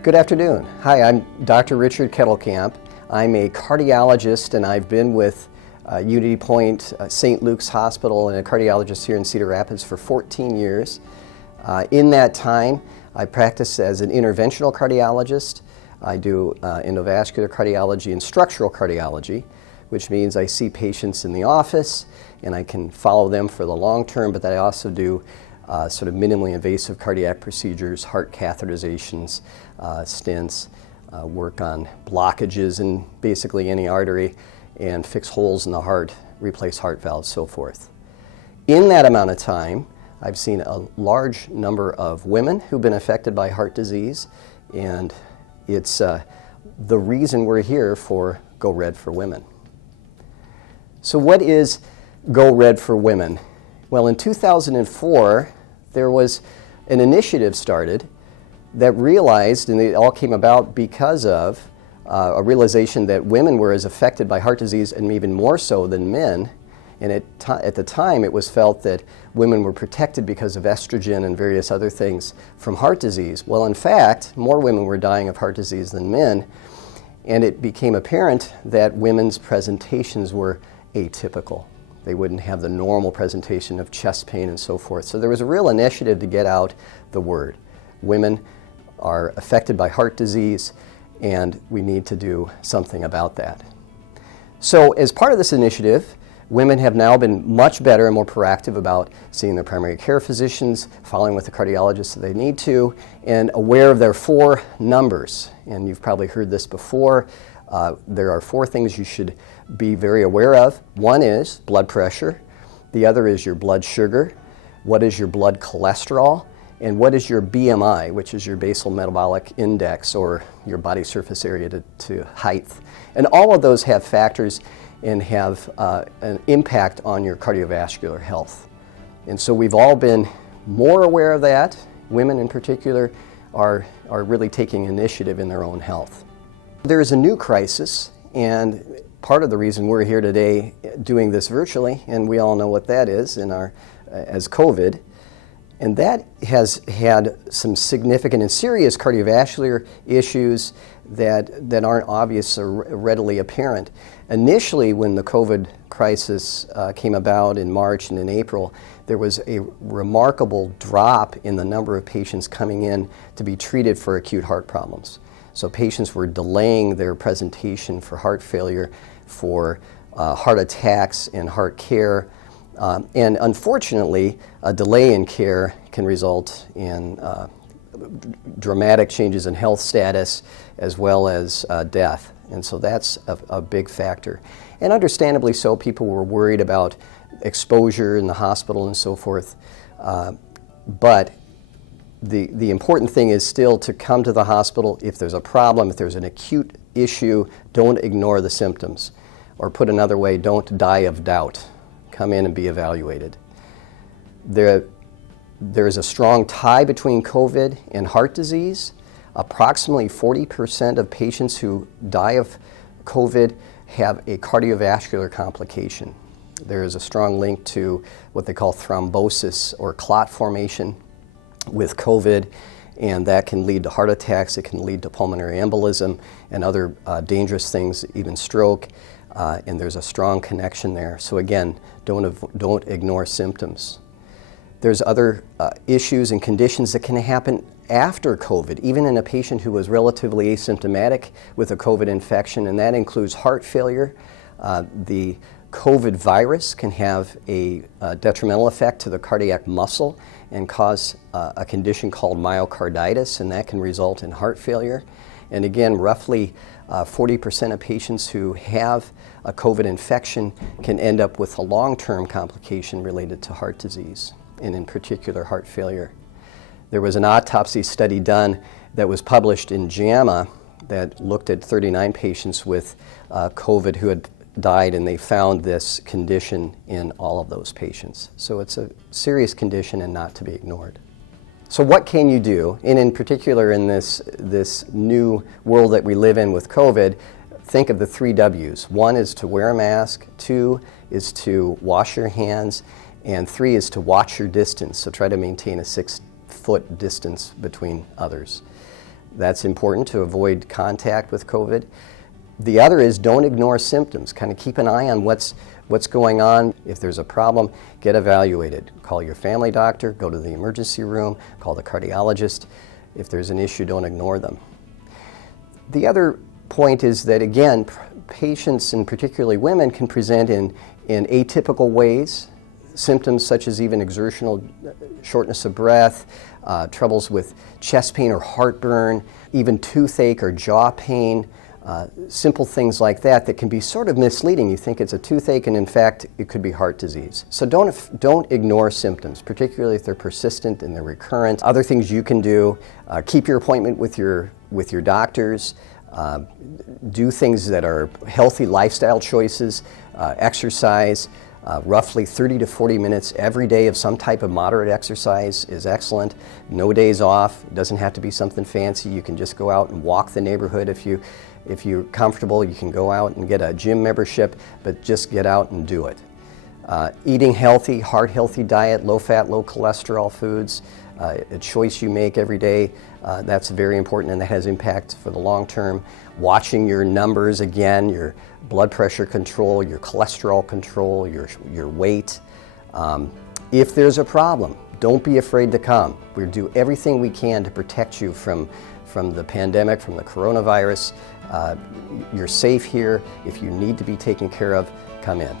Good afternoon. Hi, I'm Dr. Richard Kettelkamp. I'm a cardiologist and I've been with UnityPoint St. Luke's Hospital and a cardiologist here in Cedar Rapids for 14 years. In that time, I practice as an interventional cardiologist. I do endovascular cardiology and structural cardiology, which means I see patients in the office and I can follow them for the long term, but I also do sort of minimally invasive cardiac procedures, heart catheterizations, stents, work on blockages in basically any artery, and fix holes in the heart, replace heart valves, so forth. In that amount of time, I've seen a large number of women who've been affected by heart disease, and it's the reason we're here for Go Red for Women. So what is Go Red for Women? Well, in 2004, there was an initiative started that realized, and it all came about because of a realization that women were as affected by heart disease and even more so than men. And at the time, it was felt that women were protected because of estrogen and various other things from heart disease. Well, in fact, more women were dying of heart disease than men, and it became apparent that women's presentations were atypical. They wouldn't have the normal presentation of chest pain and so forth. So there was a real initiative to get out the word. Women are affected by heart disease, and we need to do something about that. So as part of this initiative, women have now been much better and more proactive about seeing their primary care physicians, following with the cardiologist that they need to, and aware of their 4 numbers. And you've probably heard this before. There are 4 things you should be very aware of. One is blood pressure. The other is your blood sugar. What is your blood cholesterol? And what is your BMI, which is your basal metabolic index, or your body surface area to height. And all of those have factors and have an impact on your cardiovascular health. And so we've all been more aware of that. Women in particular are really taking initiative in their own health. There is a new crisis, and part of the reason we're here today doing this virtually, and we all know what that is as COVID, and that has had some significant and serious cardiovascular issues that aren't obvious or readily apparent. Initially, when the COVID crisis came about in March and in April, there was a remarkable drop in the number of patients coming in to be treated for acute heart problems. So patients were delaying their presentation for heart failure, for heart attacks and heart care. And unfortunately, a delay in care can result in dramatic changes in health status as well as death. And so that's a big factor. And understandably so, people were worried about exposure in the hospital and so forth. But the important thing is still to come to the hospital if there's a problem, if there's an acute issue. Don't ignore the symptoms. Or put another way, don't die of doubt. Come in and be evaluated. There is a strong tie between COVID and heart disease. Approximately 40% of patients who die of COVID have a cardiovascular complication. There is a strong link to what they call thrombosis or clot formation with COVID, and that can lead to heart attacks, it can lead to pulmonary embolism and other dangerous things, even stroke, and there's a strong connection there. So again, don't ignore symptoms. There's other issues and conditions that can happen after COVID, even in a patient who was relatively asymptomatic with a COVID infection, and that includes heart failure. The COVID virus can have a detrimental effect to the cardiac muscle and cause a condition called myocarditis, and that can result in heart failure. And again, roughly 40% of patients who have a COVID infection can end up with a long-term complication related to heart disease, and in particular heart failure. There was an autopsy study done that was published in JAMA that looked at 39 patients with COVID who had died, and they found this condition in all of those patients. So it's a serious condition and not to be ignored. So what can you do? And in particular in this new world that we live in with COVID, think of the 3 W's. 1 is to wear a mask, 2 is to wash your hands, and 3 is to watch your distance. So try to maintain a 6-foot distance between others. That's important to avoid contact with COVID. The other is don't ignore symptoms. Kind of keep an eye on what's going on. If there's a problem, get evaluated. Call your family doctor, go to the emergency room, call the cardiologist. If there's an issue, don't ignore them. The other point is that, again, patients, and particularly women, can present in atypical ways. Symptoms such as even exertional shortness of breath, troubles with chest pain or heartburn, even toothache or jaw pain, simple things like that can be sort of misleading. You think it's a toothache, and in fact it could be heart disease. So don't ignore symptoms, particularly if they're persistent and they're recurrent. Other things you can do: keep your appointment with your doctors. Do things that are healthy lifestyle choices, exercise. Roughly 30 to 40 minutes every day of some type of moderate exercise is excellent. No days off. It doesn't have to be something fancy. You can just go out and walk the neighborhood. If you're comfortable, you can go out and get a gym membership, but just get out and do it. Eating healthy, heart-healthy diet, low-fat, low-cholesterol foods, a choice you make every day, that's very important, and that has impact for the long term. Watching your numbers, again, your blood pressure control, your cholesterol control, your weight. If there's a problem, don't be afraid to come. We do everything we can to protect you from the pandemic, from the coronavirus. You're safe here. If you need to be taken care of, come in.